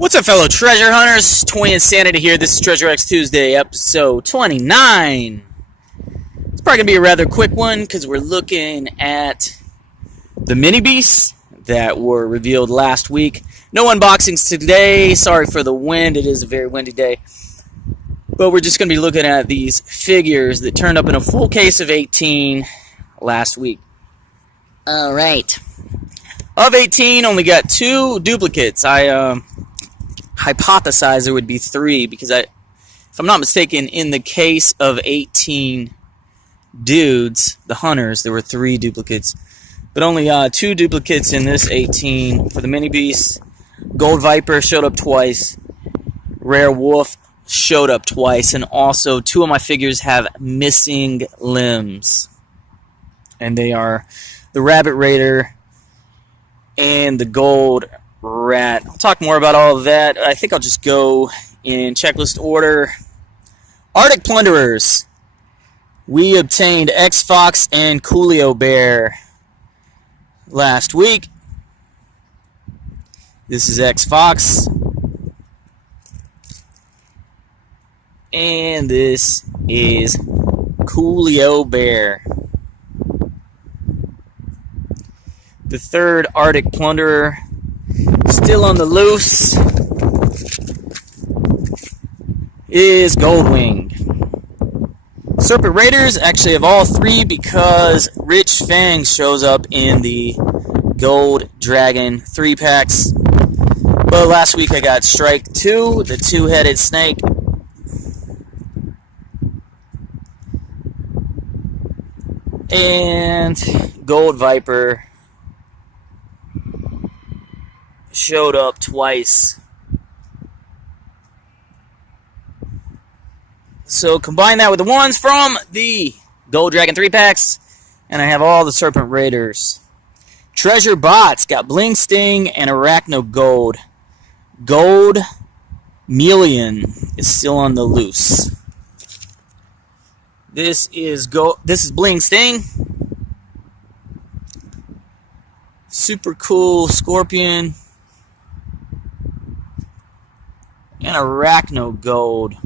What's up, fellow treasure hunters? Toy Insanity here. This is Treasure X Tuesday, episode 29. It's probably going to be a rather quick one because we're looking at the MiniBeasts that were revealed last week. No unboxings today. Sorry for the wind. It is a very windy day. But we're just going to be looking at these figures that turned up in a full case of 18 last week. All right. Of 18, only got 2 duplicates. I hypothesized there would be 3 because if I'm not mistaken, in the case of 18 dudes, the hunters, there were 3 duplicates. But only 2 duplicates in this 18 for the MiniBeasts. Gold Viper showed up twice. Rare Wolf showed up twice. And also 2 of my figures have missing limbs. And they are the Rabbit Raider and the Gold Rat. I'll talk more about all of that. I think I'll just go in checklist order. Arctic Plunderers. We obtained X-Fox and Coolio Bear last week. This is X-Fox. And this is Coolio Bear. The third Arctic Plunderer, still on the loose, is Goldwing. Serpent Raiders actually have all 3 because Rich Fang shows up in the Gold Dragon 3-packs. But last week I got Strike 2, the 2-headed snake. And Gold Viper showed up twice. So combine that with the ones from the Gold Dragon 3-packs, and I have all the Serpent Raiders. Treasure Bots got Bling Sting and Arachno Gold. Gold Melian is still on the loose. This is Bling Sting. Super cool Scorpion. And Arachno Gold.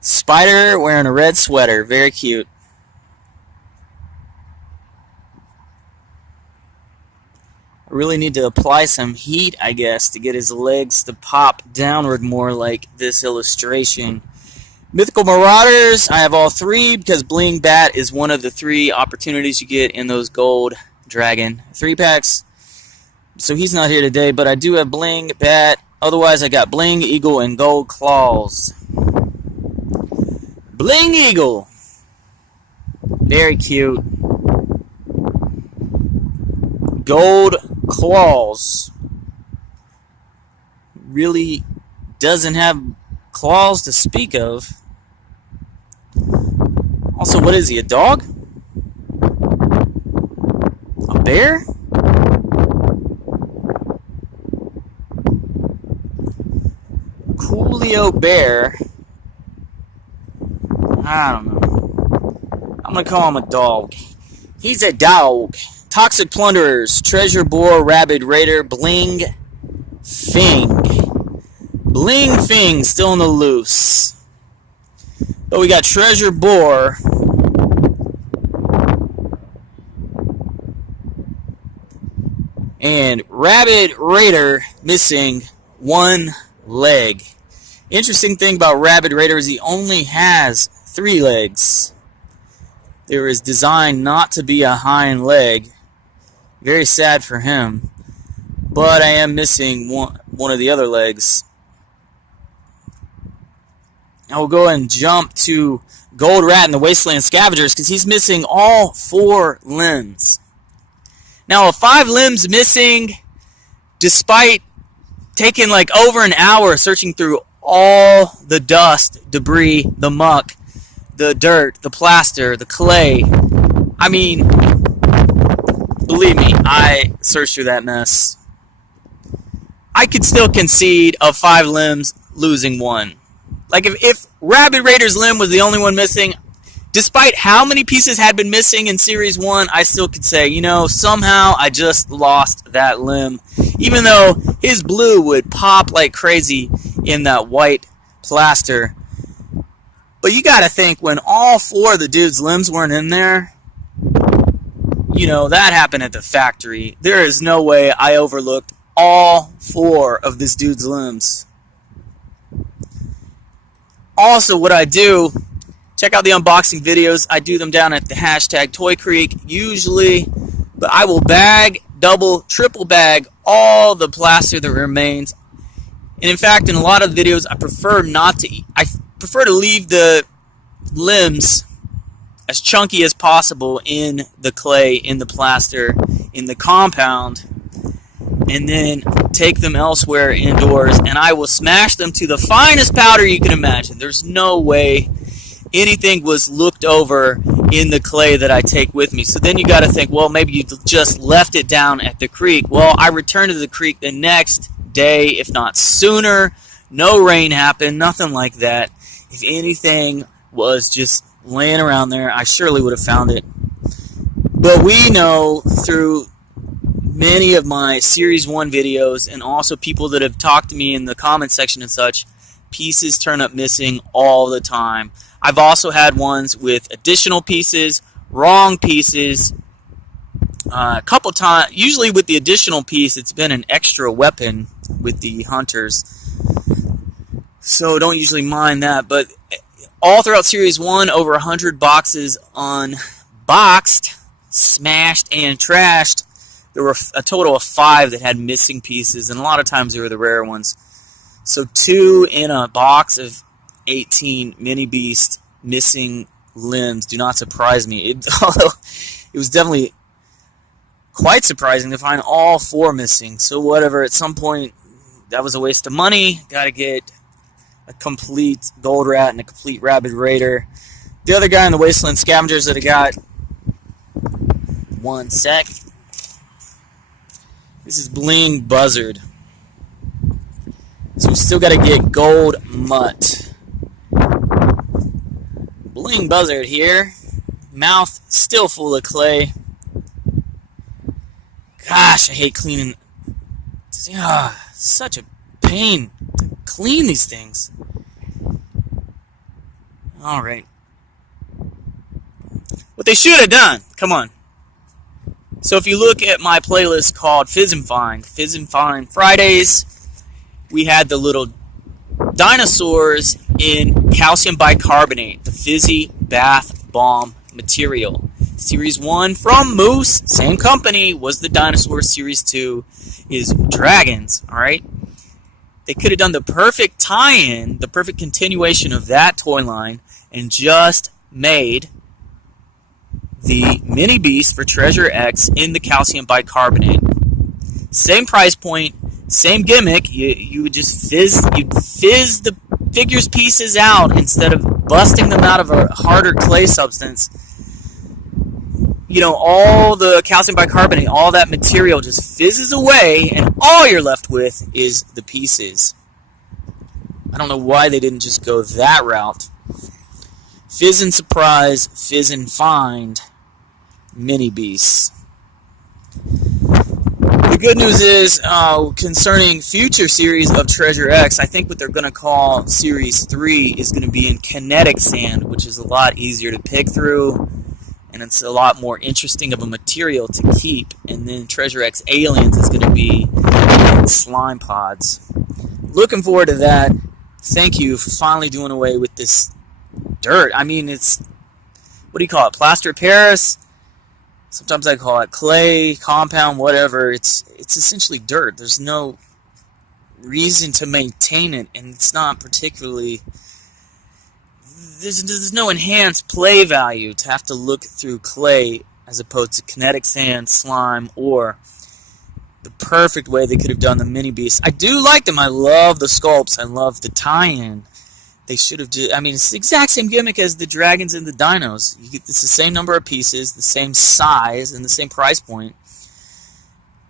Spider wearing a red sweater. Very cute. I really need to apply some heat, I guess, to get his legs to pop downward more like this illustration. Mythical Marauders, I have all 3 because Bling Bat is one of the 3 opportunities you get in those Gold Dragon 3-packs. So he's not here today, but I do have Bling Bat. Otherwise, I got Bling Eagle and Gold Claws. Bling Eagle. Very cute. Gold Claws. Really doesn't have claws to speak of. Also, what is he, a dog? A bear? Coolio Bear. I don't know. I'm going to call him a dog. He's a dog. Toxic Plunderers. Treasure Boar, Rabbit Raider, Bling Fing. Bling Fing still on the loose. But we got Treasure Boar. And Rabbit Raider missing 1 leg. Interesting thing about Rabbit Raider is he only has 3 legs. There is designed not to be a hind leg. Very sad for him. But I am missing one of the other legs. I will go and jump to Gold Rat and the Wasteland Scavengers because he's missing all 4 limbs. Now, a 5 limbs missing, despite taking like over an hour searching through all the dust, debris, the muck, the dirt, the plaster, the clay. I mean, believe me, I searched through that mess. I could still concede of 5 limbs losing 1. Like if Rabbit Raider's limb was the only one missing, Despite how many pieces had been missing in Series 1, I still could say, you know, somehow I just lost that limb. Even though his blue would pop like crazy in that white plaster. But you gotta think, when all 4 of the dude's limbs weren't in there, you know, that happened at the factory. There is no way I overlooked all 4 of this dude's limbs. Also, what I do, check out the unboxing videos. I do them down at the hashtag Toy Creek usually, but I will bag, double, triple bag all the plaster that remains. And in fact, in a lot of the videos, I prefer to leave the limbs as chunky as possible in the clay, in the plaster, in the compound, and then take them elsewhere indoors, and I will smash them to the finest powder you can imagine. There's no way anything was looked over in the clay that I take with me. So then you got to think, well, maybe you just left it down at the creek. Well, I returned to the creek the next day, if not sooner. No rain happened, nothing like that. If anything was just laying around there, I surely would have found it. But we know through many of my Series 1 videos, and also people that have talked to me in the comment section and such, pieces turn up missing all the time. I've also had ones with additional pieces, wrong pieces, a couple times. Usually with the additional piece, it's been an extra weapon with the hunters, so don't usually mind that. But all throughout Series 1, over 100 boxes unboxed, smashed, and trashed. There were a total of 5 that had missing pieces, and a lot of times they were the rare ones. So 2 in a box of 18 MiniBeasts missing limbs do not surprise me. Although it was definitely quite surprising to find all 4 missing. So whatever, at some point that was a waste of money. Got to get a complete gold rat and a complete rabid raider. The other guy in the Wasteland Scavengers that I got, one sec. This is Bling Buzzard. So we still got to get gold mutt. Bling Buzzard here. Mouth still full of clay. Gosh, I hate cleaning. Such a pain to clean these things. Alright. What they should have done. Come on. So if you look at my playlist called Fizz and Find Fridays, we had the little dinosaurs in calcium bicarbonate, the fizzy bath bomb material. Series 1 from Moose, same company, was the dinosaur. Series 2 is dragons, alright? They could have done the perfect tie-in, the perfect continuation of that toy line, and just made the MiniBeasts for Treasure X in the calcium bicarbonate. Same price point, same gimmick. You would just fizz the figures pieces out instead of busting them out of a harder clay substance. You know, all the calcium bicarbonate, all that material just fizzes away, and all you're left with is the pieces. I don't know why they didn't just go that route. Fizz and Surprise, Fizz and Find, MiniBeasts. The good news is, concerning future series of Treasure X, I think what they're going to call Series 3 is going to be in kinetic sand, which is a lot easier to pick through, and it's a lot more interesting of a material to keep. And then Treasure X Aliens is going to be in slime pods. Looking forward to that. Thank you for finally doing away with this dirt. I mean, it's, what do you call it, plaster of Paris? Sometimes I call it clay, compound, whatever. It's essentially dirt. There's no reason to maintain it, and it's not particularly... There's no enhanced play value to have to look through clay as opposed to kinetic sand, slime, or the perfect way they could have done the MiniBeasts. I do like them. I love the sculpts. I love the tie-in. They should have just... I mean, it's the exact same gimmick as the dragons and the dinos. It's the same number of pieces, the same size, and the same price point.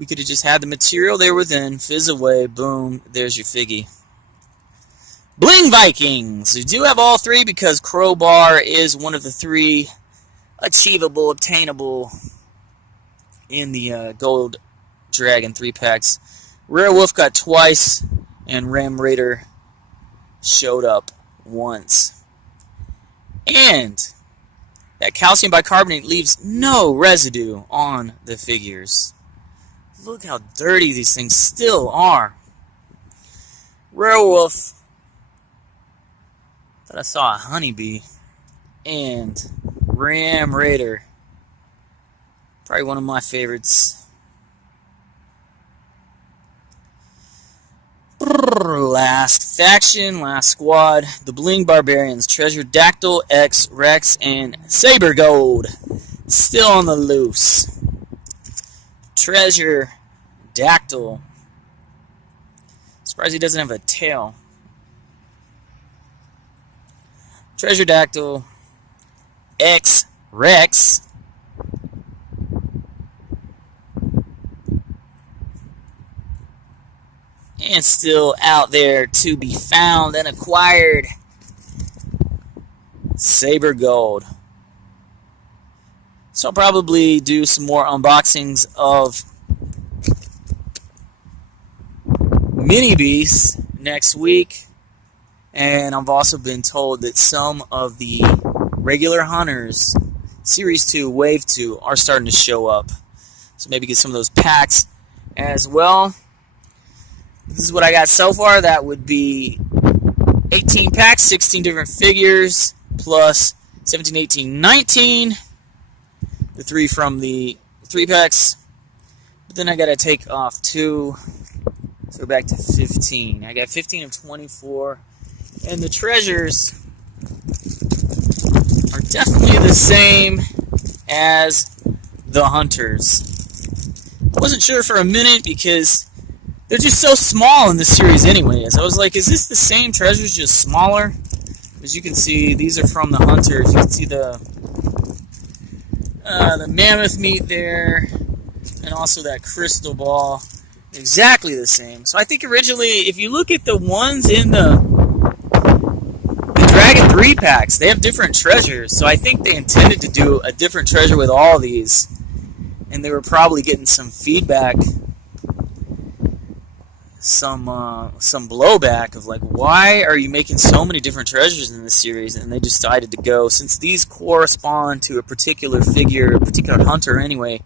We could have just had the material they were in, fizz away, boom, there's your figgy. Bling Vikings. We do have all three because Crowbar is one of the three achievable, obtainable in the Gold Dragon 3-packs. Rare Wolf got twice, and Ram Raider showed up once. And that calcium bicarbonate leaves no residue on the figures. Look how dirty these things still are. Rare Wolf. Thought I saw a honeybee. And Ram Raider. Probably one of my favorites. Last faction, last squad. The Bling Barbarians. Treasure Dactyl, X, Rex, and Saber Gold. Still on the loose. Treasure Dactyl. Surprised he doesn't have a tail. Treasure Dactyl. X, Rex. And still out there to be found and acquired. Saber Gold. So I'll probably do some more unboxings of MiniBeasts next week. And I've also been told that some of the regular hunters, Series 2, Wave 2, are starting to show up. So maybe get some of those packs as well. This is what I got so far. That would be 18 packs, 16 different figures, plus 17, 18, 19. The 3 from the 3-packs. But then I got to take off 2. So back to 15. I got 15 of 24. And the treasures are definitely the same as the hunters. I wasn't sure for a minute because they're just so small in this series anyways. I was like, is this the same treasures, just smaller? As you can see, these are from the hunters. You can see the mammoth meat there, and also that crystal ball. Exactly the same. So I think originally, if you look at the ones in the Dragon 3-packs, they have different treasures. So I think they intended to do a different treasure with all these. And they were probably getting some feedback, some blowback of like, why are you making so many different treasures in this series? And they decided to go, since these correspond to a particular figure, a particular hunter anyway,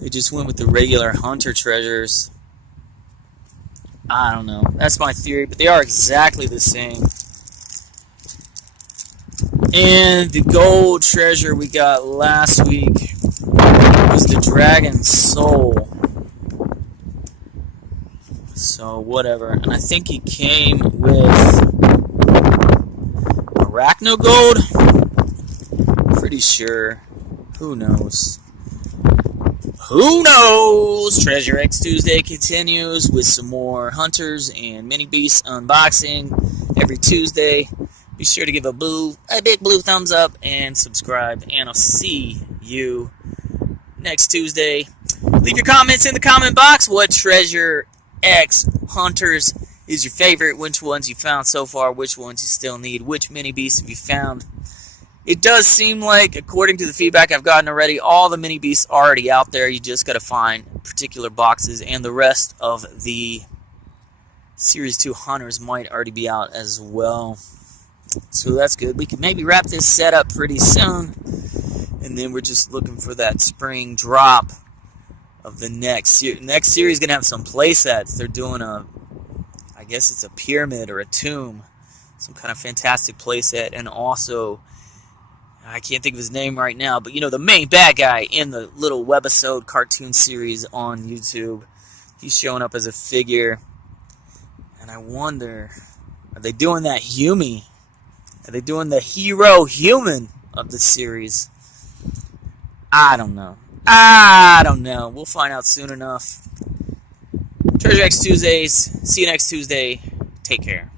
they just went with the regular hunter treasures. I don't know. That's my theory, but they are exactly the same. And the gold treasure we got last week was the Dragon Soul. So, whatever. And I think he came with Arachno Gold? Pretty sure. Who knows? Who knows? Treasure X Tuesday continues with some more Hunters and MiniBeasts unboxing every Tuesday. Be sure to give a big blue thumbs up and subscribe. And I'll see you next Tuesday. Leave your comments in the comment box. What Treasure X Hunters is your favorite? Which ones you found so far? Which ones you still need? Which MiniBeasts have you found? It does seem like, according to the feedback I've gotten already, all the MiniBeasts are already out there. You just got to find particular boxes, and the rest of the Series 2 Hunters might already be out as well. So that's good. We can maybe wrap this set up pretty soon, and then we're just looking for that spring drop of the next series. Next series is going to have some play sets. They're doing I guess it's a pyramid or a tomb, some kind of fantastic play set, and also, I can't think of his name right now, but you know, the main bad guy in the little webisode cartoon series on YouTube, he's showing up as a figure, and I wonder, are they doing that Humi? Are they doing the hero human of the series? I don't know. We'll find out soon enough. Treasure X Tuesdays. See you next Tuesday. Take care.